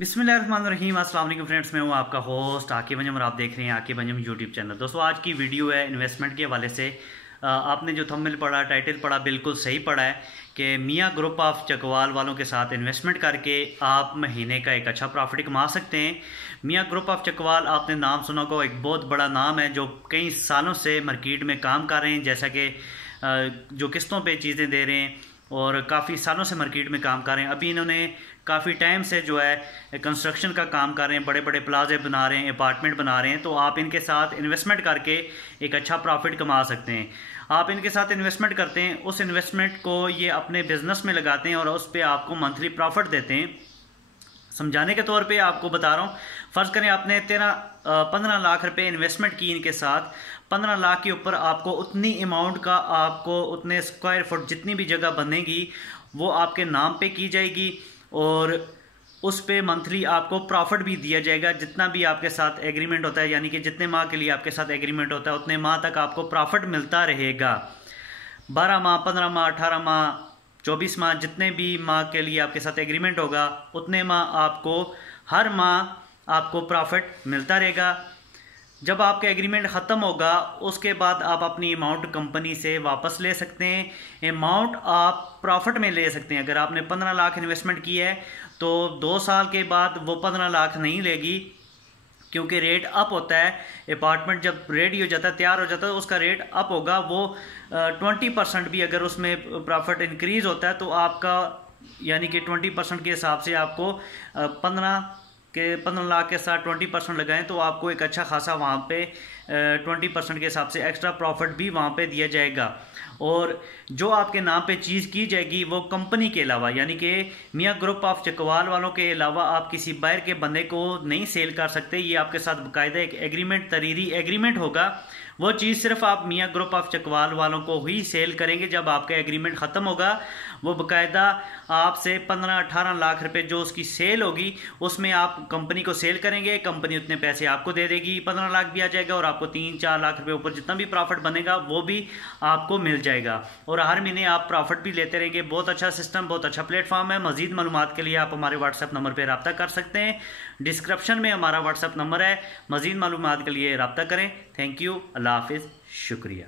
बिस्मिल्लाहिर्रहमानिर्रहीम। अस्सलाम वालेकुम फ्रेंड्स, मैं हूं आपका होस्ट आकिब अंजम और आप देख रहे हैं आकिब अंजम यूट्यूब चैनल। दोस्तों, आज की वीडियो है इन्वेस्टमेंट के हवाले से। आपने जो थंबनेल पढ़ा, टाइटल पढ़ा, बिल्कुल सही पढ़ा है कि मियाँ ग्रुप ऑफ चकवाल वालों के साथ इन्वेस्टमेंट करके आप महीने का एक अच्छा प्रॉफिट कमा सकते हैं। मियाँ ग्रुप ऑफ चकवाल, आपने नाम सुना होगा, एक बहुत बड़ा नाम है जो कई सालों से मार्केट में काम कर रहे हैं, जैसा कि जो किस्तों पे चीज़ें दे रहे हैं और काफ़ी सालों से मार्केट में काम कर रहे हैं। अभी इन्होंने काफ़ी टाइम से जो है कंस्ट्रक्शन का काम कर रहे हैं, बड़े बड़े प्लाजे बना रहे हैं, अपार्टमेंट बना रहे हैं। तो आप इनके साथ इन्वेस्टमेंट करके एक अच्छा प्रॉफिट कमा सकते हैं। आप इनके साथ इन्वेस्टमेंट करते हैं, उस इन्वेस्टमेंट को ये अपने बिजनेस में लगाते हैं और उस पर आपको मंथली प्रॉफिट देते हैं। समझाने के तौर पे आपको बता रहा हूँ, फ़र्ज़ करें आपने 15 लाख रुपए इन्वेस्टमेंट की इनके साथ। 15 लाख के ऊपर आपको उतनी अमाउंट का, आपको उतने स्क्वायर फुट जितनी भी जगह बनेगी वो आपके नाम पे की जाएगी और उस पे मंथली आपको प्रॉफिट भी दिया जाएगा। जितना भी आपके साथ एग्रीमेंट होता है, यानी कि जितने माह के लिए आपके साथ एग्रीमेंट होता है उतने माह तक आपको प्रॉफिट मिलता रहेगा। 12 माह, 15 माह, 18 माह, 24 माह, जितने भी माह के लिए आपके साथ एग्रीमेंट होगा उतने माह आपको हर माह आपको प्रॉफिट मिलता रहेगा। जब आपका एग्रीमेंट ख़त्म होगा उसके बाद आप अपनी अमाउंट कंपनी से वापस ले सकते हैं। अमाउंट आप प्रॉफिट में ले सकते हैं। अगर आपने 15 लाख इन्वेस्टमेंट की है तो 2 साल के बाद वो 15 लाख नहीं लेगी, क्योंकि रेट अप होता है। अपार्टमेंट जब रेडी हो जाता है, तैयार हो जाता है, उसका रेट अप होगा। वो 20% भी अगर उसमें प्रॉफिट इंक्रीज़ होता है तो आपका, यानी कि 20% के हिसाब से आपको 15 लाख के साथ 20% लगाएं तो आपको एक अच्छा खासा वहाँ पे 20% के हिसाब से एक्स्ट्रा प्रॉफिट भी वहाँ पे दिया जाएगा। और जो आपके नाम पे चीज़ की जाएगी वो कंपनी के अलावा, यानी कि मियाँ ग्रुप ऑफ चकवाल वालों के अलावा आप किसी बाहर के बंदे को नहीं सेल कर सकते। ये आपके साथ बाकायदा एक एग्रीमेंट, तरीरी एग्रीमेंट होगा। वो चीज़ सिर्फ आप मियाँ ग्रुप ऑफ चकवाल वालों को ही सेल करेंगे। जब आपका एग्रीमेंट ख़त्म होगा वो बाकायदा आपसे 15-18 लाख रुपए जो उसकी सेल होगी उसमें आप कंपनी को सेल करेंगे। कंपनी उतने पैसे आपको दे देगी, 15 लाख भी आ जाएगा और आपको 3-4 लाख रुपए ऊपर जितना भी प्रॉफिट बनेगा वो भी आपको मिल जाएगा और हर महीने आप प्रॉफिट भी लेते रहेंगे। बहुत अच्छा सिस्टम, बहुत अच्छा प्लेटफॉर्म है। मजीद मालूमात के लिए आप हमारे व्हाट्सएप नंबर पर रब्ता कर सकते हैं। डिस्क्रिप्शन में हमारा व्हाट्सएप नंबर है, मजीद मालूमात के लिए रब्ता करें। थैंक यू, अल्लाह हाफिज़, शुक्रिया।